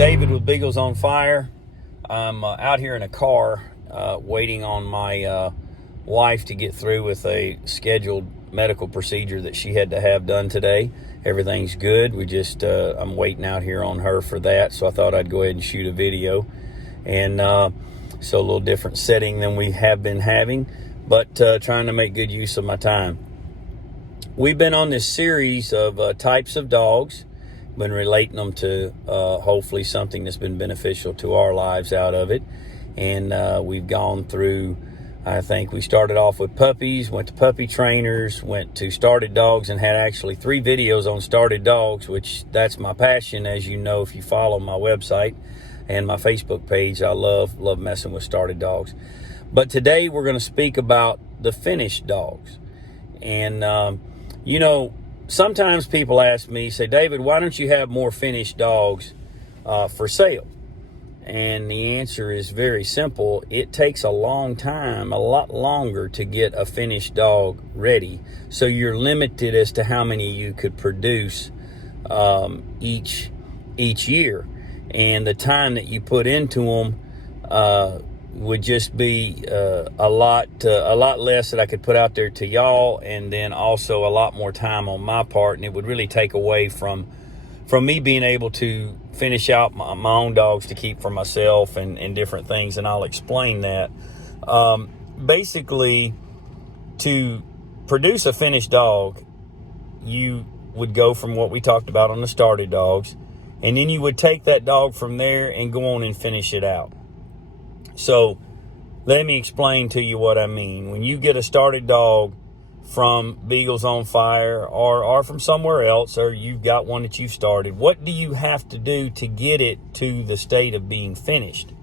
David with Beagles on Fire. I'm out here in a car waiting on my wife to get through with a scheduled medical procedure that she had to have done today. Everything's good. I'm waiting out here on her for that, so I thought I'd go ahead and shoot a video. And so a little different setting than we have been having, but trying to make good use of my time. We've been on this series of types of dogs, been relating them to hopefully something that's been beneficial to our lives out of it. And we've gone through, I think we started off with puppies, went to puppy trainers, went to started dogs, and had actually 3 videos on started dogs, which that's my passion. As you know, if you follow my website and my Facebook page, I love messing with started dogs. But today we're going to speak about the finished dogs. And sometimes people ask me, say, David, why don't you have more finished dogs for sale? And the answer is very simple. It takes a long time, a lot longer to get a finished dog ready. So you're limited as to how many you could produce each year. And the time that you put into them would just be a lot less that I could put out there to y'all, and then also a lot more time on my part, and it would really take away from me being able to finish out my own dogs to keep for myself and different things, and I'll explain that. Basically, to produce a finished dog, you would go from what we talked about on the started dogs, and then you would take that dog from there and go on and finish it out. So let me explain to you what I mean. When you get a started dog from Beagles on Fire or from somewhere else, or you've got one that you've started, what do you have to do to get it to the state of being finished?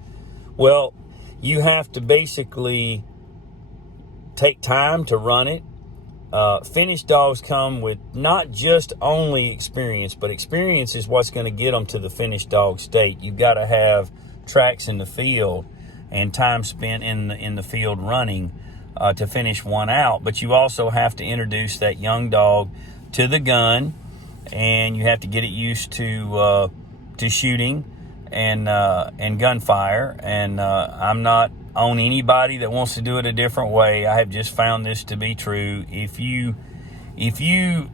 Well, you have to basically take time to run it. Finished dogs come with not just only experience, but experience is what's going to get them to the finished dog state. You've got to have tracks in the field and time spent in the field running to finish one out. But you also have to introduce that young dog to the gun, and you have to get it used to shooting and gunfire. And I'm not on anybody that wants to do it a different way. I have just found this to be true. If you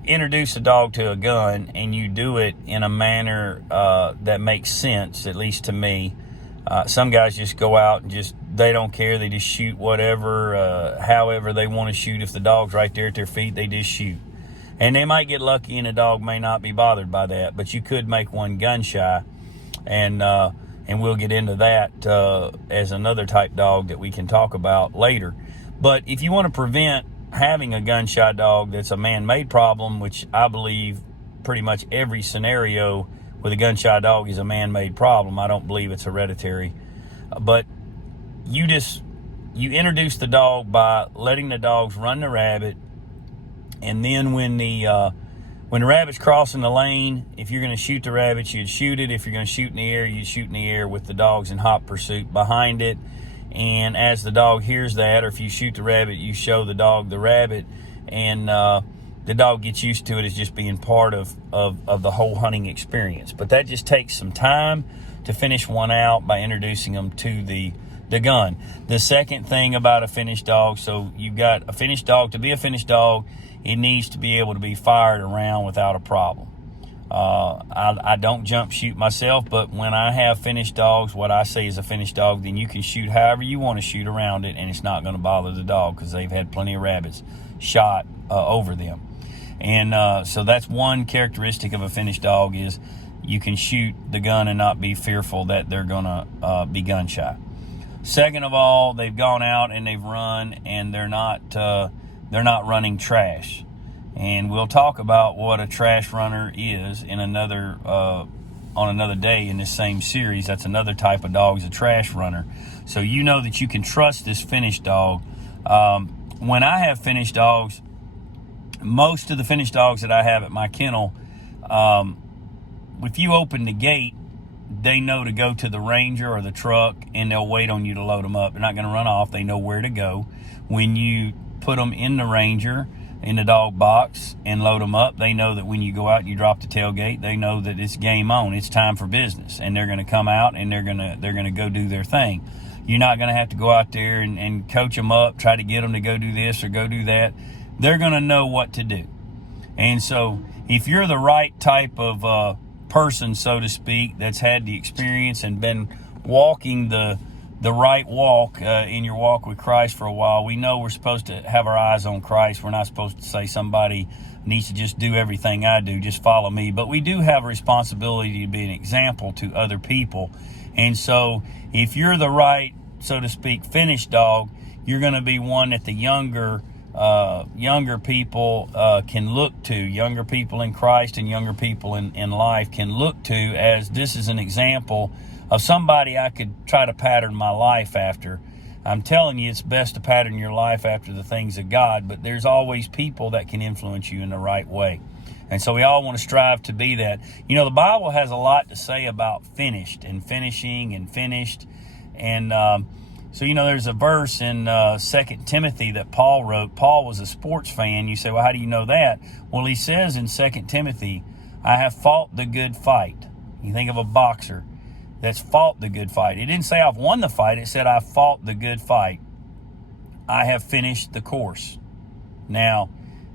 introduce a dog to a gun and you do it in a manner that makes sense, at least to me. Some guys just go out and they don't care. They just shoot whatever, however they want to shoot. If the dog's right there at their feet, they just shoot. And they might get lucky and the dog may not be bothered by that, but you could make one gun shy. And we'll get into that as another type dog that we can talk about later. But if you want to prevent having a gun shy dog that's a man-made problem, which I believe pretty much every scenario with a gun shy dog is a man-made problem. I don't believe it's hereditary. But you introduce the dog by letting the dogs run the rabbit, and then when the rabbit's crossing the lane, if you're going to shoot the rabbit, you'd shoot it. If you're going to shoot in the air, you'd shoot in the air with the dogs in hot pursuit behind it. And as the dog hears that, or if you shoot the rabbit, you show the dog the rabbit, and the dog gets used to it as just being part of the whole hunting experience. But that just takes some time to finish one out by introducing them to the gun. The second thing about a finished dog, so you've got a finished dog. To be a finished dog, it needs to be able to be fired around without a problem. I don't jump shoot myself, but when I have finished dogs, what I say is a finished dog, then you can shoot however you want to shoot around it, and it's not going to bother the dog because they've had plenty of rabbits shot over them. And so that's one characteristic of a finished dog, is you can shoot the gun and not be fearful that they're going to be gun shy. Second of all, they've gone out and they've run, and they're not running trash. And we'll talk about what a trash runner is in on another day in this same series. That's another type of dog, is a trash runner. So you know that you can trust this finished dog. When I have finished dogs, most of the finished dogs that I have at my kennel, if you open the gate, they know to go to the Ranger or the truck, and they'll wait on you to load them up. They're not going to run off. They know where to go. When you put them in the Ranger, in the dog box and load them up. They know that when you go out and you drop the tailgate, they know that it's game on. It's time for business, and they're going to come out and they're going to go do their thing. You're not going to have to go out there and coach them up, try to get them to go do this or go do that. They're going to know what to do. And so if you're the right type of person, so to speak, that's had the experience and been walking the right walk in your walk with Christ for a while, we know we're supposed to have our eyes on Christ. We're not supposed to say somebody needs to just do everything I do, just follow me. But we do have a responsibility to be an example to other people. And so if you're the right, so to speak, finished dog, you're going to be one that the younger people can look to. Younger people in Christ and younger people in life can look to as this is an example of somebody I could try to pattern my life after. I'm telling you, it's best to pattern your life after the things of God, but there's always people that can influence you in the right way. And so we all want to strive to be that. You know, the Bible has a lot to say about finished and finishing and finished. And so, you know, there's a verse in 2 Timothy that Paul wrote. Paul was a sports fan. You say, well, how do you know that? Well, he says in 2 Timothy, I have fought the good fight. You think of a boxer that's fought the good fight. It didn't say I've won the fight. It said I've fought the good fight. I have finished the course. Now,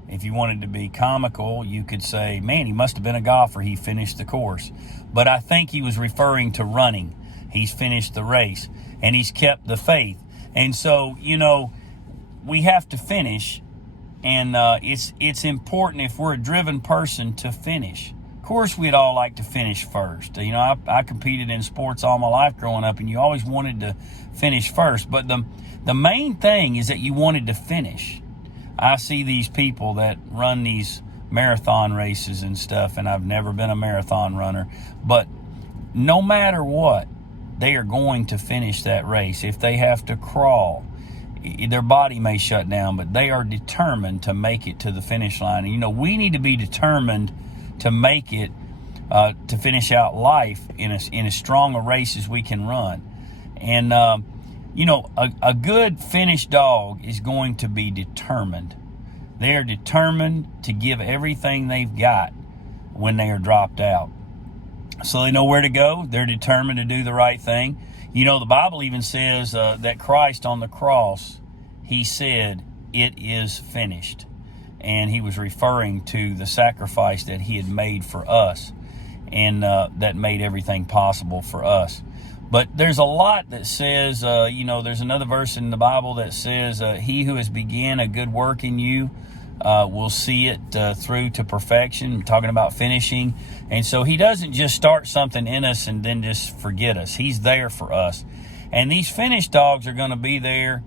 if you wanted to be comical, you could say, man, he must have been a golfer. He finished the course. But I think he was referring to running. He's finished the race, and he's kept the faith. And so, you know, we have to finish, and it's important if we're a driven person to finish. Of course, we'd all like to finish first. You know, I competed in sports all my life growing up, and you always wanted to finish first. But the main thing is that you wanted to finish. I see these people that run these marathon races and stuff, and I've never been a marathon runner. But no matter what, they are going to finish that race. If they have to crawl, their body may shut down, but they are determined to make it to the finish line. And, you know, we need to be determined to make it, to finish out life in as strong a race as we can run. And, you know, a good finished dog is going to be determined. They are determined to give everything they've got when they are dropped out. So they know where to go. They're determined to do the right thing. You know, the Bible even says that Christ on the cross, he said, it is finished. And he was referring to the sacrifice that he had made for us, and that made everything possible for us. But there's a lot that says, you know, there's another verse in the Bible that says, he who has began a good work in you will see it through to perfection. I'm talking about finishing. And so he doesn't just start something in us and then just forget us. He's there for us. And these finished dogs are going to be there,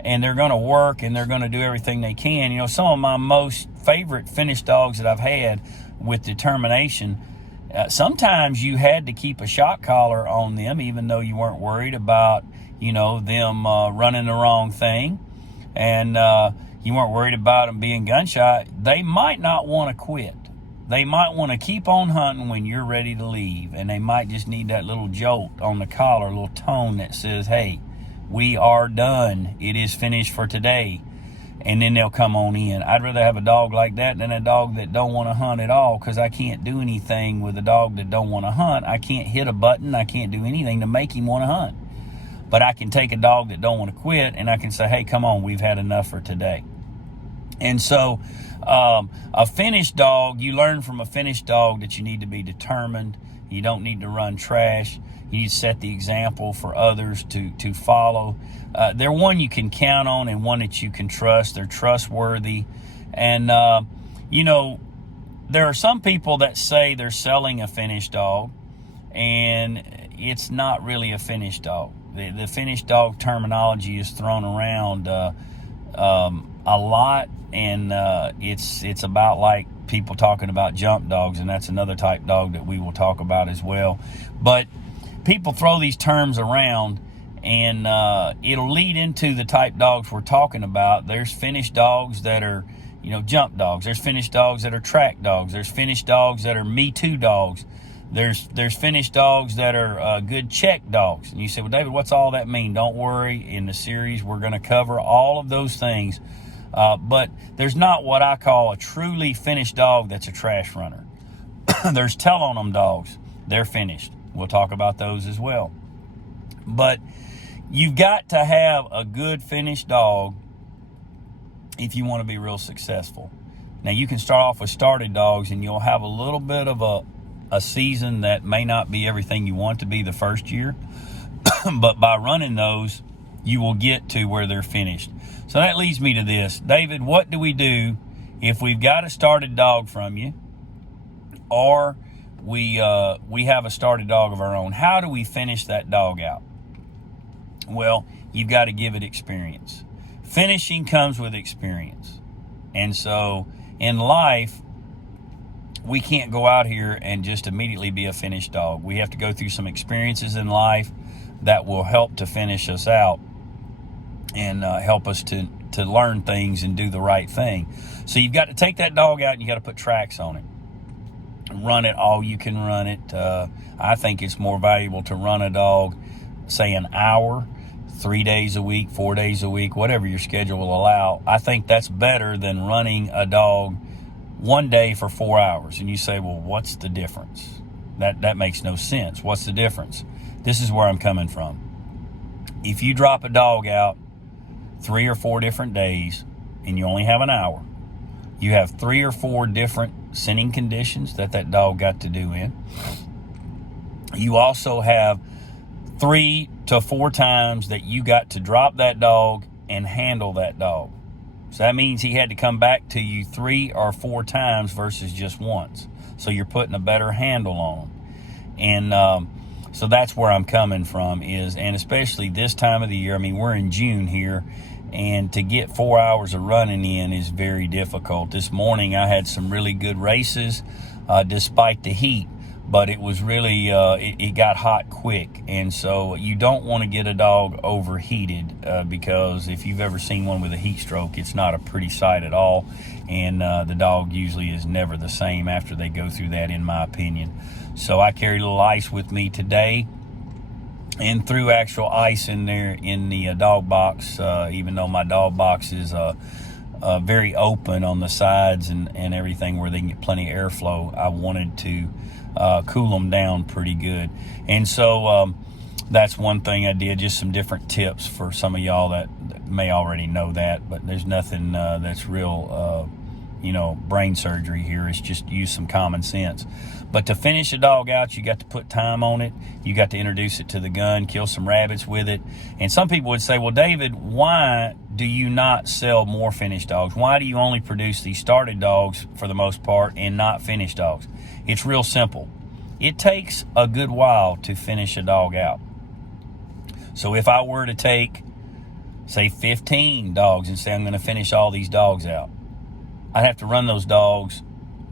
and they're going to work, and they're going to do everything they can. You know, some of my most favorite finished dogs that I've had with determination, sometimes you had to keep a shock collar on them, even though you weren't worried about, you know, them running the wrong thing, and you weren't worried about them being gunshot. They might not want to quit. They might want to keep on hunting when you're ready to leave, and they might just need that little jolt on the collar, a little tone that says, hey, we are done. It is finished for today. And then they'll come on in. I'd rather have a dog like that than a dog that don't want to hunt at all, because I can't do anything with a dog that don't want to hunt. I can't hit a button. I can't do anything to make him want to hunt. But I can take a dog that don't want to quit, and I can say, hey, come on, we've had enough for today. And so a finished dog, you learn from a finished dog that you need to be determined. You don't need to run trash. You need to set the example for others to follow. They're one you can count on and one that you can trust. They're trustworthy. And, you know, there are some people that say they're selling a finished dog, and it's not really a finished dog. The finished dog terminology is thrown around a lot, and it's about like people talking about jump dogs, and that's another type dog that we will talk about as well. But people throw these terms around, and it'll lead into the type dogs we're talking about. There's finished dogs that are, you know, jump dogs. There's finished dogs that are track dogs. There's finished dogs that are Me Too dogs. There's finished dogs that are good check dogs. And you say, well, David, what's all that mean? Don't worry. In the series, we're going to cover all of those things But there's not what I call a truly finished dog that's a trash runner. There's tell on them dogs. They're finished. We'll talk about those as well. But you've got to have a good finished dog if you want to be real successful. Now, you can start off with started dogs, and you'll have a little bit of a season that may not be everything you want to be the first year. But by running those, you will get to where they're finished. So that leads me to this. David, what do we do if we've got a started dog from you, or we have a started dog of our own? How do we finish that dog out? Well, you've got to give it experience. Finishing comes with experience. And so in life, we can't go out here and just immediately be a finished dog. We have to go through some experiences in life that will help to finish us out and help us to learn things and do the right thing. So you've got to take that dog out and you got to put tracks on it. Run it all you can run it. I think it's more valuable to run a dog, say, an hour, 3 days a week, 4 days a week, whatever your schedule will allow. I think that's better than running a dog one day for 4 hours. And you say, well, what's the difference? That makes no sense. What's the difference? This is where I'm coming from. If you drop a dog out 3 or 4 different days and you only have an hour, you have 3 or 4 different sitting conditions that dog got to do in. You also have 3 to 4 times that you got to drop that dog and handle that dog. So that means he had to come back to you 3 or 4 times versus just once. So you're putting a better handle on him. And so that's where I'm coming from and especially this time of the year. I mean, we're in June here, and to get 4 hours of running in is very difficult. This morning I had some really good races despite the heat, but it was really, it got hot quick. And so you don't want to get a dog overheated because if you've ever seen one with a heat stroke, it's not a pretty sight at all. And the dog usually is never the same after they go through that, in my opinion. So I carried a little ice with me today and threw actual ice in there in the dog box, even though my dog box is very open on the sides and everything where they can get plenty of airflow. I wanted to cool them down pretty good. And so that's one thing I did, just some different tips for some of y'all that may already know that, but there's nothing that's real, brain surgery here. It's just use some common sense. But to finish a dog out, you got to put time on it. You got to introduce it to the gun, kill some rabbits with it. And some people would say, well, David, why do you not sell more finished dogs? Why do you only produce these started dogs for the most part and not finished dogs? It's real simple. It takes a good while to finish a dog out. So if I were to take, say, 15 dogs and say I'm going to finish all these dogs out, I'd have to run those dogs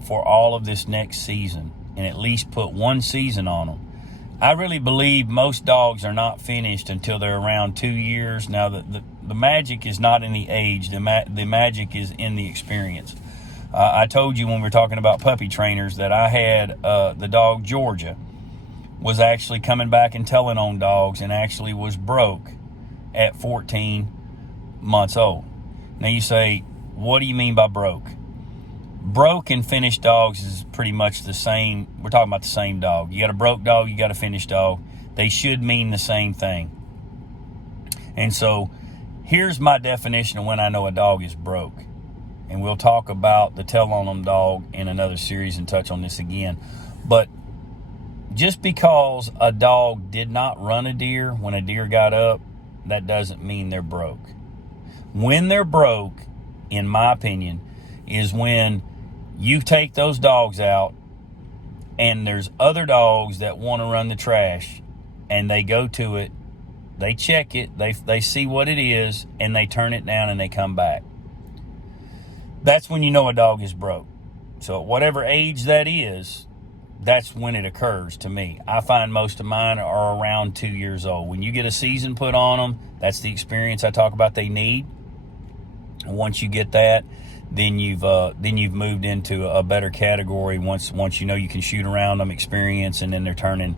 for all of this next season and at least put 1 season on them. I really believe most dogs are not finished until they're around 2 years. Now, the magic is not in the age. The magic is in the experience. I told you when we were talking about puppy trainers that I had the dog Georgia was actually coming back and telling on dogs and actually was broke at 14 months old. Now you say, what do you mean by broke? Broke and finished dogs is pretty much the same. We're talking about the same dog. You got a broke dog, you got a finished dog. They should mean the same thing. And so here's my definition of when I know a dog is broke. And we'll talk about the tell on them dog in another series and touch on this again. But just because a dog did not run a deer when a deer got up, that doesn't mean they're broke. When they're broke, in my opinion, is when you take those dogs out and there's other dogs that want to run the trash and they go to it, they check it, they see what it is, and they turn it down and they come back. That's when you know a dog is broke. So at whatever age that is, that's when it occurs to me. I find most of mine are around 2 years old. When you get a season put on them, that's the experience I talk about they need. Once you get that, then you've moved into a better category. Once you know you can shoot around them, experience, and then they're turning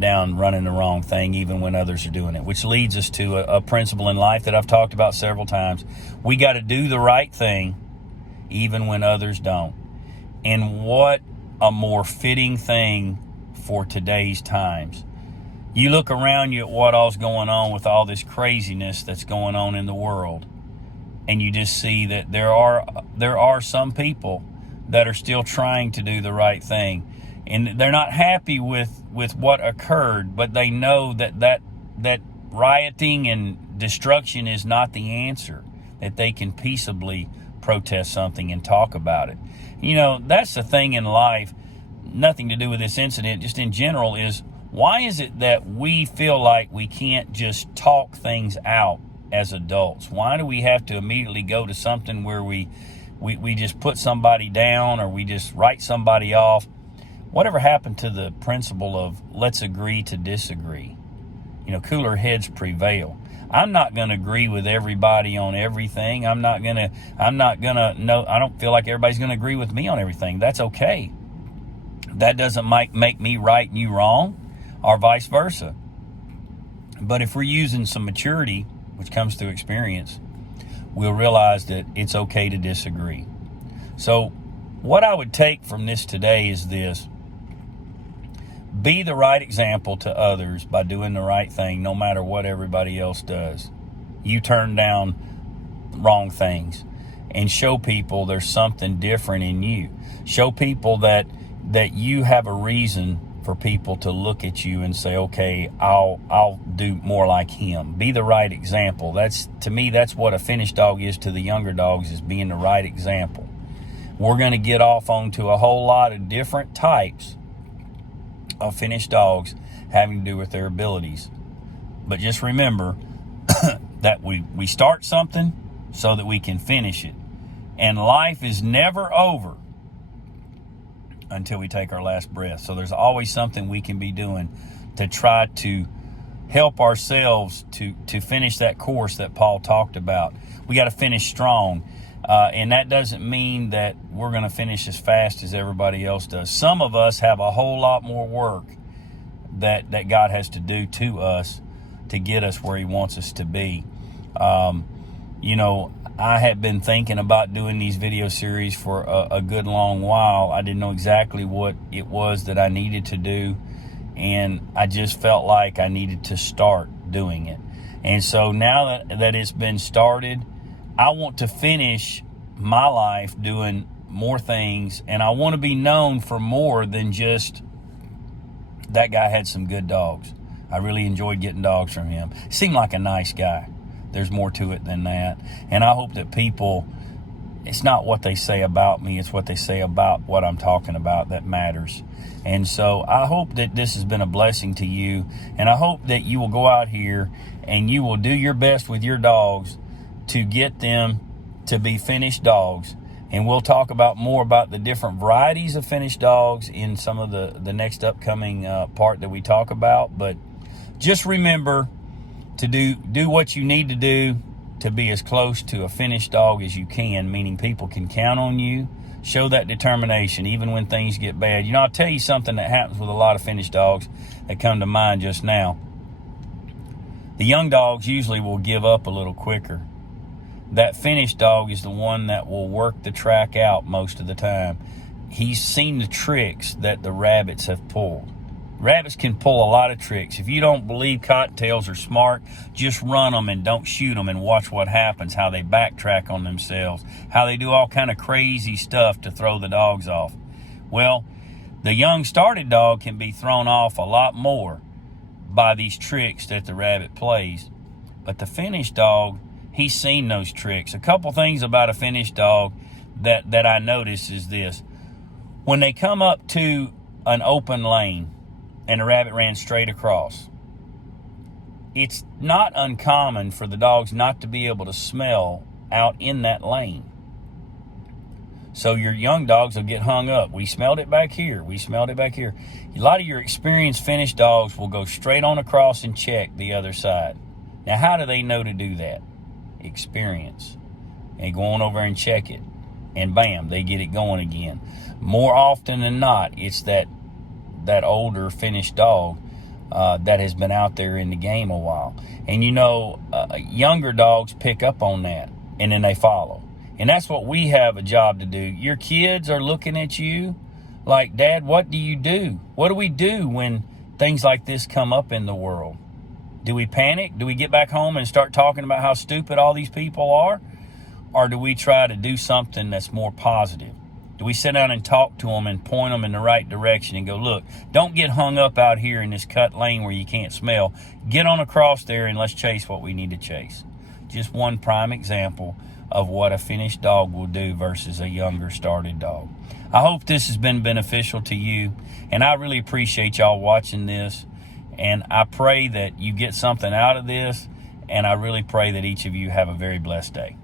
down, running the wrong thing, even when others are doing it. Which leads us to a principle in life that I've talked about several times. We got to do the right thing, even when others don't. And what a more fitting thing for today's times. You look around you at what all's going on with all this craziness that's going on in the world, and you just see that there are some people that are still trying to do the right thing, and they're not happy with what occurred, but they know that rioting and destruction is not the answer, that they can peaceably protest something and talk about it. You know, that's the thing in life, nothing to do with this incident, just in general, is why is it that we feel like we can't just talk things out as adults? Why do we have to immediately go to something where we just put somebody down, or we just write somebody off? Whatever happened to the principle of let's agree to disagree? You know, cooler heads prevail. I'm not going to agree with everybody on everything. I don't feel like everybody's going to agree with me on everything. That's okay. That doesn't make me right and you wrong, or vice versa. But if we're using some maturity, which comes through experience, we'll realize that it's okay to disagree. So what I would take from this today is this: be the right example to others by doing the right thing, no matter what everybody else does. You turn down wrong things, and show people there's something different in you. Show people that you have a reason for people to look at you and say, okay, I'll do more like him. Be the right example. To me, that's what a finished dog is to the younger dogs, is being the right example. We're going to get off onto a whole lot of different types of finished dogs having to do with their abilities. But just remember that we start something so that we can finish it. And life is never over until we take our last breath. So there's always something we can be doing to try to help ourselves to finish that course that Paul talked about. We got to finish strong. And that doesn't mean that we're going to finish as fast as everybody else does. Some of us have a whole lot more work that God has to do to us to get us where he wants us to be. You know, I had been thinking about doing these video series for a good long while. I didn't know exactly what it was that I needed to do, and I just felt like I needed to start doing it. And so now that it's been started, I want to finish my life doing more things, and I want to be known for more than just that guy had some good dogs. I really enjoyed getting dogs from him. Seemed like a nice guy. There's more to it than that. And I hope that people, it's not what they say about me, it's what they say about what I'm talking about that matters. And so I hope that this has been a blessing to you, and I hope that you will go out here and you will do your best with your dogs to get them to be finished dogs. And we'll talk about more about the different varieties of finished dogs in some of the next upcoming part that we talk about. But just remember to do what you need to do to be as close to a finished dog as you can, meaning people can count on you. Show that determination even when things get bad. You know, I'll tell you something that happens with a lot of finished dogs that come to mind just now. The young dogs usually will give up a little quicker. That finished dog is the one that will work the track out most of the time. He's seen the tricks that the rabbits have pulled. Rabbits can pull a lot of tricks. If you don't believe cottontails are smart, just run them and don't shoot them and watch what happens, how they backtrack on themselves, how they do all kind of crazy stuff to throw the dogs off. Well, the young started dog can be thrown off a lot more by these tricks that the rabbit plays. But the finished dog, he's seen those tricks. A couple things about a finished dog that I notice is this. When they come up to an open lane and the rabbit ran straight across, it's not uncommon for the dogs not to be able to smell out in that lane. So your young dogs will get hung up. We smelled it back here. We smelled it back here. A lot of your experienced finished dogs will go straight on across and check the other side. Now, how do they know to do that? Experience. and go on over and check it. And bam, they get it going again. More often than not, it's that older finished dog that has been out there in the game a while. And younger dogs pick up on that, and then they follow. And that's what we have a job to do. Your kids are looking at you like, Dad, what do you do? What do we do when things like this come up in the world? Do we panic? Do we get back home and start talking about how stupid all these people are? Or do we try to do something that's more positive? Do we sit down and talk to them and point them in the right direction and go, look, don't get hung up out here in this cut lane where you can't smell. Get on across there and let's chase what we need to chase. Just one prime example of what a finished dog will do versus a younger started dog. I hope this has been beneficial to you, and I really appreciate y'all watching this, and I pray that you get something out of this, and I really pray that each of you have a very blessed day.